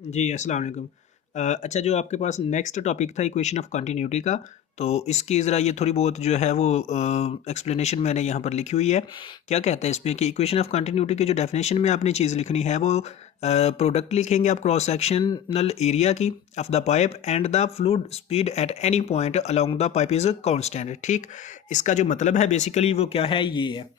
जी, अस्सलाम वालेकुम। अच्छा, जो आपके पास नेक्स्ट टॉपिक था इक्वेशन ऑफ कंटिन्यूटी का, तो इसकी ज़रा ये थोड़ी बहुत जो है वो एक्सप्लेनेशन मैंने यहाँ पर लिखी हुई है। क्या कहता है इसमें कि इक्वेशन ऑफ कंटिन्यूटी की जो डेफिनेशन में आपने चीज़ लिखनी है वो प्रोडक्ट लिखेंगे आप क्रॉस सेक्शनल एरिया की of the pipe and the fluid speed at any point along the pipe is constant. ठीक, इसका जो मतलब है बेसिकली वो क्या है, ये है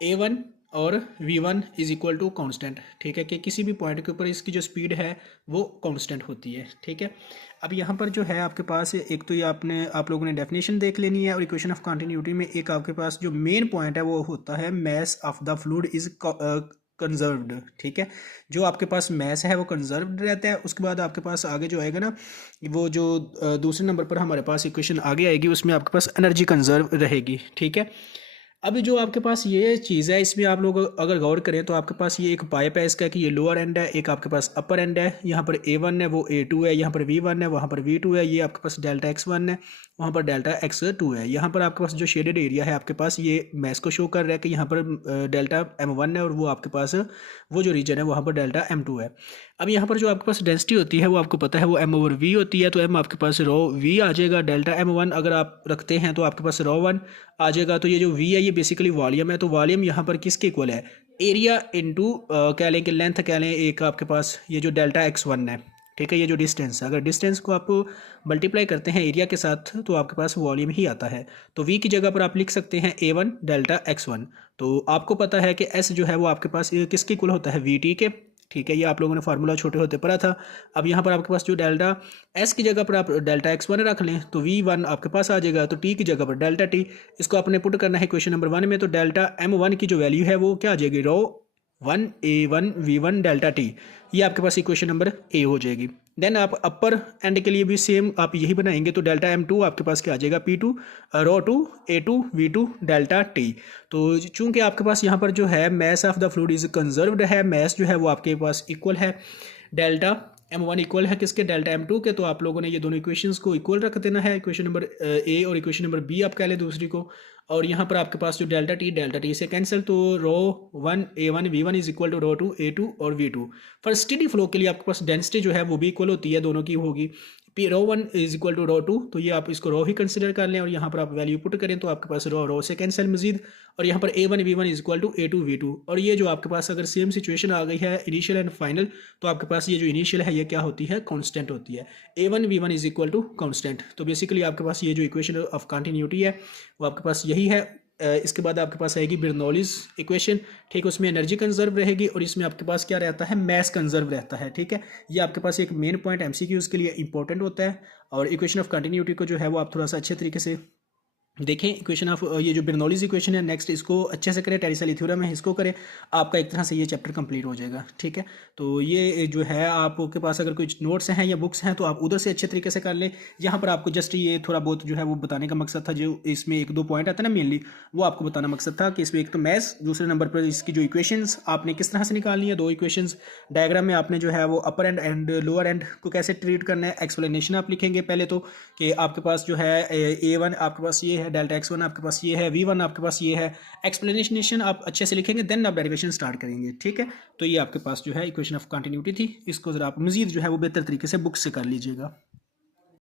A1 और V1 is equal to constant. ठीक है, कि किसी भी पॉइंट के ऊपर इसकी जो स्पीड है वो कांस्टेंट होती है। ठीक है, अब यहाँ पर जो है आपके पास एक तो ये आप लोगों ने डेफिनेशन देख लेनी है, और इक्वेशन ऑफ कंटिन्यूटी में एक आपके पास जो मेन पॉइंट है वो होता है mass of the fluid is conserved. ठीक है, जो आपके पास मैस है वो कंजर्व्ड रहता है। उसके बाद आपके पास आगे जो आएगा ना, वो जो दूसरे नंबर पर हमारे पास इक्वेशन आगे आएगी उसमें आपके पास एनर्जी कंजर्व रहेगी। ठीक है, अभी जो आपके पास ये चीज़ है इसमें आप लोग अगर गौर करें तो आपके पास ये एक पाइप है इसका कि ये लोअर एंड है, एक आपके पास अपर एंड है। यहाँ पर A1 है, वो A2 है, यहाँ पर V1 है, वहाँ पर V2 है। ये आपके पास डेल्टा X1 है, वहाँ पर डेल्टा X2 है। यहाँ पर आपके पास जो शेडेड एरिया है आपके पास ये मैस को शो कर रहा है कि यहाँ पर डेल्टा M1 है, और वो आपके पास वो जो रीजन है वहाँ पर डेल्टा M2 है। अब यहाँ पर जो आपके पास डेंसिटी होती है वो आपको पता है वो M/V होती है, तो M आपके पास रो V आ जाएगा। डेल्टा M1 अगर आप रखते हैं तो आपके पास रो 1 आ जाएगा। तो ये जो V है ये बेसिकली वॉल्यूम है, तो वॉल्यूम यहाँ पर किसके इक्वल है, एरिया इंटू कह लें कि लेंथ कह लें एक आपके पास ये जो डेल्टा X1 है। ठीक है, ये जो डिस्टेंस है, अगर डिस्टेंस को आप मल्टीप्लाई करते हैं एरिया के साथ तो आपके पास वॉल्यूम ही आता है। तो V की जगह पर आप लिख सकते हैं A1 डेल्टा X1। तो आपको पता है कि S जो है वो आपके पास किसके इक्वल होता है, VT के। ठीक है, ये आप लोगों ने फार्मूला छोटे होते पढ़ा था। अब यहाँ पर आपके पास जो डेल्टा एस की जगह पर आप डेल्टा X1 रख लें तो V1 आपके पास आ जाएगा, तो T की जगह पर डेल्टा T। इसको आपने पुट करना है क्वेश्चन नंबर 1 में, तो डेल्टा M1 की जो वैल्यू है वो क्या आ जाएगी, रो 1 A1 V1 डेल्टा T। ये आपके पास इक्वेशन नंबर ए हो जाएगी। देन आप अपर एंड के लिए भी सेम आप यही बनाएंगे, तो डेल्टा M2 आपके पास क्या आ जाएगा, P2 रो 2 A2 V2 डेल्टा T। तो चूंकि आपके पास यहाँ पर जो है mass of the fluid is conserved है, मैस जो है वो आपके पास इक्वल है डेल्टा M1 इक्वल है किसके, डेल्टा M2 के। तो आप लोगों ने ये दोनों इक्वेशंस को इक्वल रख देना है, इक्वेशन नंबर ए और इक्वेशन नंबर बी आप कह लें दूसरी को। और यहाँ पर आपके पास जो डेल्टा टी से कैंसिल, तो rho 1 A1 V1 is equal to rho 2 A2 और V2। फॉर स्टेडी फ्लो के लिए आपके पास डेंसिटी जो है वो भी इक्वल होती है, दोनों की होगी। P rho 1 is equal to rho 2, तो ये आप इसको रो ही कंसिडर कर लें, और यहाँ पर आप वैल्यू पुट करें तो आपके पास रो से कैंसिल मजीद। और यहाँ पर A1 V1 is equal to A2 V2। और ये जो आपके पास अगर सेम सिचुएशन आ गई है इनिशियल एंड फाइनल, तो आपके पास ये जो इनिशियल है ये क्या होती है, कांस्टेंट होती है। A1 V1 is equal to constant. तो बेसिकली आपके पास ये जो इक्वेशन ऑफ कंटिन्यूटी है वो आपके पास यही है। इसके बाद आपके पास आएगी बर्नौलीज इक्वेशन। ठीक, उसमें एनर्जी कंजर्व रहेगी, और इसमें आपके पास क्या रहता है, मैस कंजर्व रहता है। ठीक है, ये आपके पास एक मेन पॉइंट MCQs के लिए इंपॉर्टेंट होता है। और इक्वेशन ऑफ कंटिन्यूटी को जो है वो आप थोड़ा सा अच्छे तरीके से देखें। इक्वेशन ऑफ ये जो बर्नौलीज इक्वेशन है नेक्स्ट, इसको अच्छे से करें, टेरिसली थ्योरम है इसको करें, आपका एक तरह से ये चैप्टर कंप्लीट हो जाएगा। ठीक है, तो ये जो है आपके पास अगर कुछ नोट्स हैं या बुक्स हैं तो आप उधर से अच्छे तरीके से कर लें। यहाँ पर आपको जस्ट ये थोड़ा बहुत जो है वो बताने का मकसद था, जो इसमें एक दो पॉइंट आता है ना मेनली, वो आपको बताना मकसद था कि इसमें एक तो मैथ्स, दूसरे नंबर पर इसकी जो इक्वेशंस आपने किस तरह से निकालनी है, दो इक्वेशंस डायग्राम में आपने जो है वो अपर एंड एंड लोअर एंड को कैसे ट्रीट करना है। एक्सप्लेनेशन आप लिखेंगे पहले तो, कि आपके पास जो है A1 आपके पास ये है, डेल्टा X1 आपके पास ये है, V1 आपके पास ये है। एक्सप्लेनेशन आप अच्छे से लिखेंगे, देन आप डेरिवेशन स्टार्ट करेंगे। ठीक है, तो ये आपके पास जो है इक्वेशन ऑफ कंटिन्यूटी थी। इसको जरा आप मजीद जो है वो बेहतर तरीके से बुक से कर लीजिएगा।